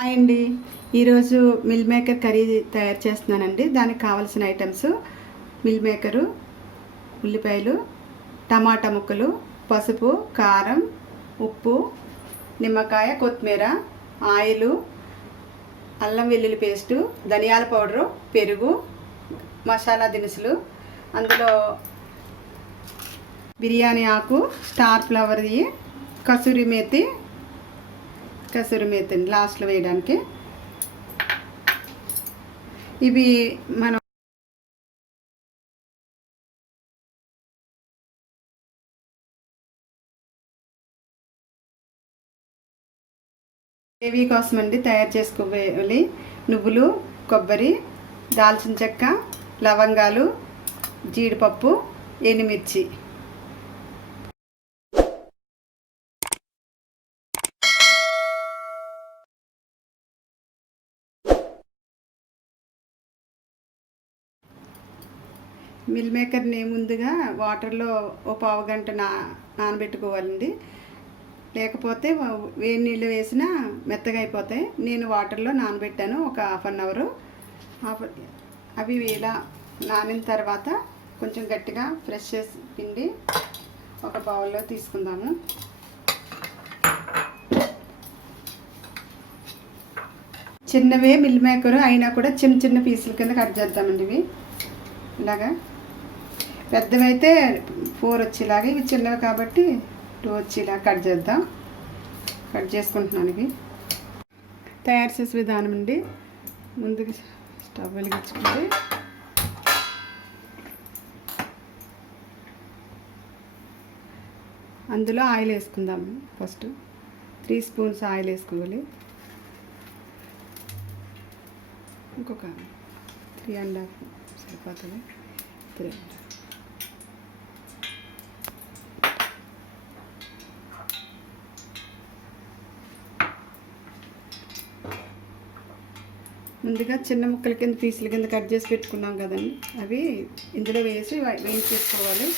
Hi అండి. ఈరోజు meal maker curry తయారు చేస్తున్నానండి. దానికి కావాల్సిన ఐటమ్స్ మిల్ మేకరు, ఉల్లిపాయలు, టమాటా ముక్కలు, పసుపు, కారం, ఉప్పు, నిమ్మకాయ, కొత్తిమీర, ఆయిలు, అల్లం వెల్లుల్లి పేస్టు, ధనియాల పౌడరు, పెరుగు, మసాలా దినుసులు, అందులో బిర్యానీ ఆకు, స్టార్ ఫ్లవర్ది, కసూరి మేతి లాస్ట్లో వేయడానికి. ఇవి మనం గ్రేవీ కోసం అండి తయారు చేసుకోవాలి. నువ్వులు, కొబ్బరి, దాల్చిన చెక్క, లవంగాలు, జీడిపప్పు, ఎండుమిర్చి. మిల్ మేకర్ని ముందుగా వాటర్లో ఓ పావు గంట నానబెట్టుకోవాలండి. లేకపోతే వేడి నీళ్ళు వేసినా మెత్తగా అయిపోతాయి. నేను వాటర్లో నానబెట్టాను ఒక హాఫ్ అన్ అవరు. అవి ఇలా నానిన తర్వాత కొంచెం గట్టిగా ఫ్రెష్ చేసి పిండి ఒక బౌల్లో తీసుకుందాము. చిన్నవే మిల్ మేకర్ అయినా కూడా చిన్న చిన్న పీసుల కింద కట్ చేద్దామండి. ఇవి ఇలాగా, పెద్దవైతే 4 వచ్చేలాగా, ఇవి చిన్నవి కాబట్టి 2 వచ్చేలా కట్ చేద్దాం. కట్ చేసుకుంటున్నాను. ఇవి తయారు చేసే విధానం అండి. ముందుగా స్టవ్ వెలిగించుకుంటే అందులో ఆయిల్ వేసుకుందాము. ఫస్ట్ 3 స్పూన్స్ ఆయిల్ వేసుకోవాలి. ఇంకొక 3.5 సరిపోతుంది. 3 ముందుగా చిన్న ముక్కల కింద పీసుల కింద కట్ చేసి పెట్టుకున్నాం కదండి, అవి ఇందులో వేసి వేయించేసుకోవాలి.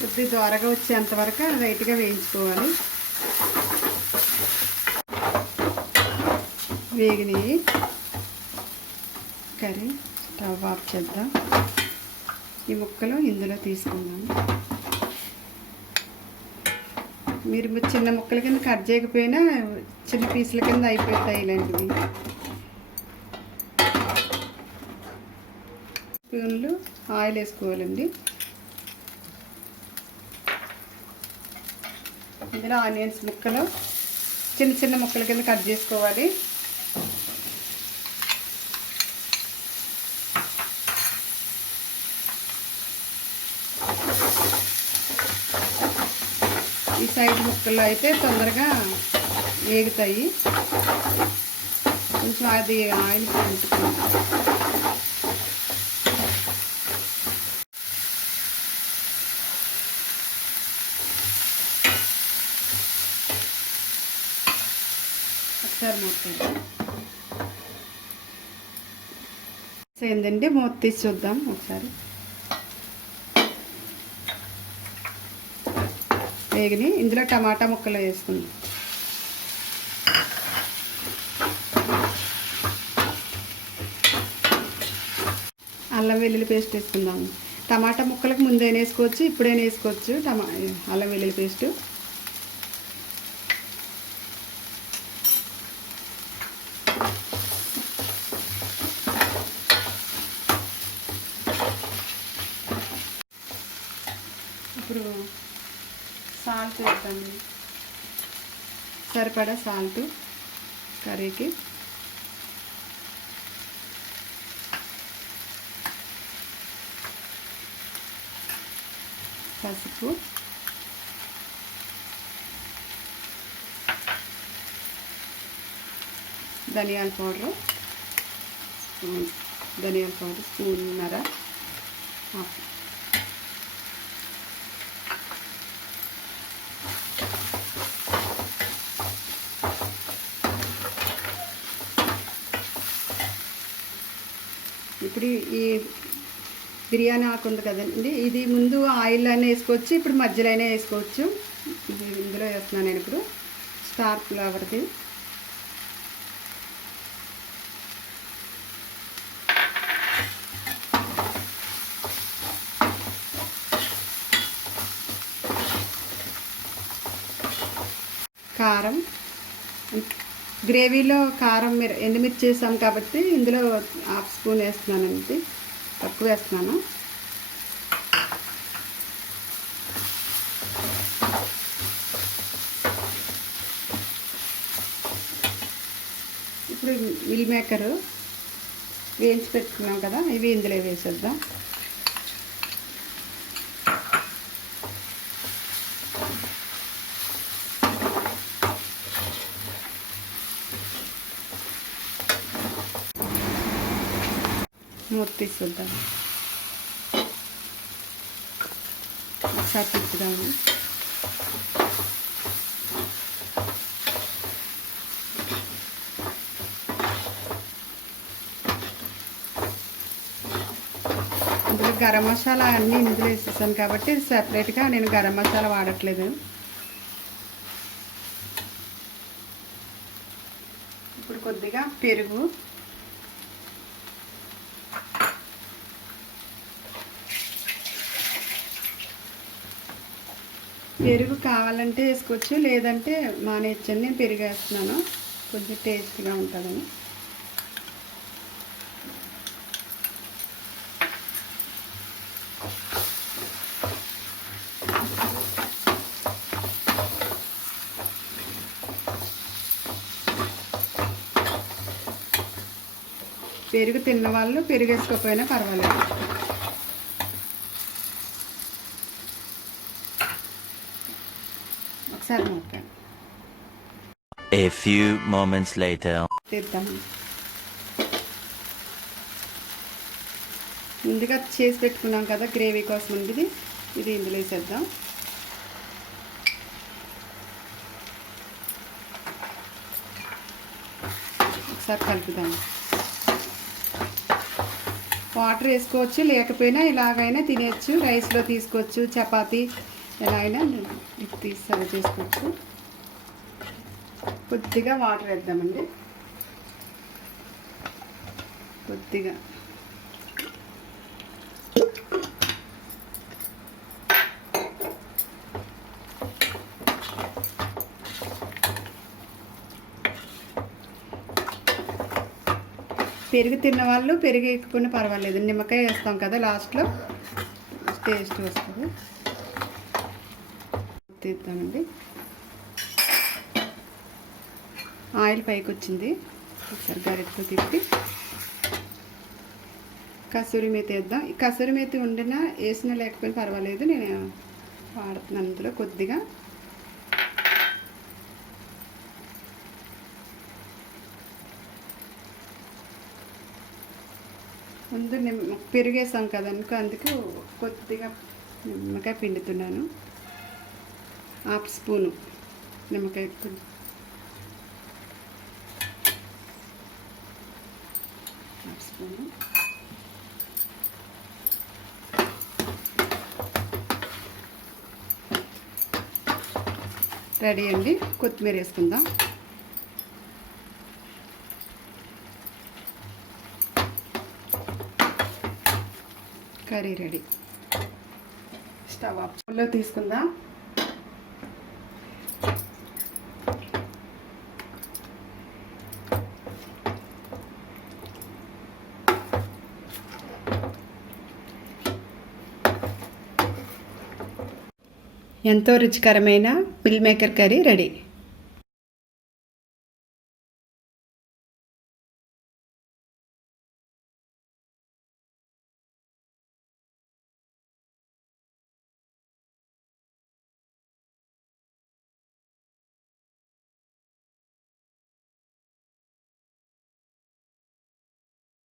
కొద్ది ద్వారగా వచ్చేంతవరకు లైట్గా వేయించుకోవాలి. వేగినవి కర్రీ స్టవ్ ఆఫ్ చేద్దాం. ఈ ముక్కలు ఇందులో తీసుకుందాం. మీరు చిన్న ముక్కల కింద కట్ చేయకపోయినా చిన్న పీసుల కింద అయిపోతాయి ఇలాంటివి. స్పూన్లు ఆయిల్ వేసుకోవాలండి. ఇందులో ఆనియన్స్ ముక్కలు చిన్న చిన్న ముక్కల కింద కట్ చేసుకోవాలి. ఈ సైజు ముక్కలు అయితే తొందరగా వేగుతాయి. కొంచెం అది ఆయిల్ పెట్టుకుంటాం. ఒకసారి ఏందండి, మూత తీసి చూద్దాం ఒకసారి. వేగిని ఇందులో టమాటా ముక్కలు వేసుకుందాం. అల్లం వెల్లుల్లి పేస్ట్ వేసుకుందాము. టమాటా ముక్కలకు ముందైనా వేసుకోవచ్చు, ఇప్పుడైనా వేసుకోవచ్చు. అల్లం వెల్లుల్లి పేస్టు ఇప్పుడు సాల్ట్ వేస్తాను. సరిపడా సాల్ట్ కర్రీకి. పసుపు, ధనియాల పౌడరు, స్పూన్నర, ఇప్పుడు ఈ బిర్యానీ ఆకు ఉంది కదండి, ఇది ముందు ఆయిల్ అయినా వేసుకోవచ్చు, ఇప్పుడు మధ్యలో అయినా వేసుకోవచ్చు. ఇది ఇందులో వేస్తున్నాను నేను ఇప్పుడు స్టార్ ఫ్లవర్ది. కారం, గ్రేవీలో కారం ఎండుమిర్చి చేసాం కాబట్టి ఇందులో 1/2 స్పూన్ వేస్తున్నానండి, తక్కువ వేస్తున్నాను. ఇప్పుడు మిల్ మేకరు వేయించి పెట్టుకున్నాం కదా, ఇవి ఇందులో వేసేద్దాం. మూత తీసుకుందాం, ఒకసారి తిప్పుదాము. ఇందులో గరం మసాలా అన్నీ ఇందులో వేసేసాను కాబట్టి సెపరేట్గా నేను గరం మసాలా వాడట్లేదు. ఇప్పుడు కొద్దిగా పెరుగు, పెరుగు కావాలంటే వేసుకోవచ్చు, లేదంటే మానేయచ్చండి. నేను పెరుగు వేస్తున్నాను, కొంచెం టేస్ట్గా ఉంటుందని. పెరుగు తిన్న వాళ్ళు పెరుగు వేసుకోకపోయినా పర్వాలేదు. ఒకసారి నొక్కాను. A few moments later. తీద్దాము. ముందుగా చేసి పెట్టుకున్నాం కదా గ్రేవీ కోసం ఇది ఇందులో వేసేద్దాం. ఒకసారి కలుపుదాం. వాటర్ వేసుకోవచ్చు, లేకపోయినా ఇలాగైనా తినేయచ్చు. రైస్లో తీసుకోవచ్చు, చపాతీ ఎలా అయినా తీసి సర్వ్ చేసుకోవచ్చు. కొద్దిగా వాటర్ వేద్దామండి, కొద్దిగా. పెరుగు తిన్న వాళ్ళు పెరుగు వేయకపోయినా పర్వాలేదు, నిమ్మకాయ వేస్తాం కదా లాస్ట్లో, టేస్ట్ వస్తుంది. తీద్దామండి. ఆయిల్ పైకి వచ్చింది, ఒకసారి గరిటతో తిప్పి కసూరి మేతి వేద్దాం. ఈ కసూరి మేతి వండినా వేసినా లేకపోయినా పర్వాలేదు, నేను వాడుతున్నాను. అందులో కొద్దిగా ముందు పెరిగేసాం కదనుకో, అందుకు కొద్దిగా నిమ్మకాయ పిండుతున్నాను. 1/2 స్పూను నిమ్మకాయ, 1/2 స్పూను. రెడీ అండి. కొత్తిమీర వేసుకుందాం. Curry ready. స్టవ్ ఆఫ్లో తీసుకుందాం. ఎంతో రుచికరమైన మిల్ మేకర్ కర్రీ రెడీ.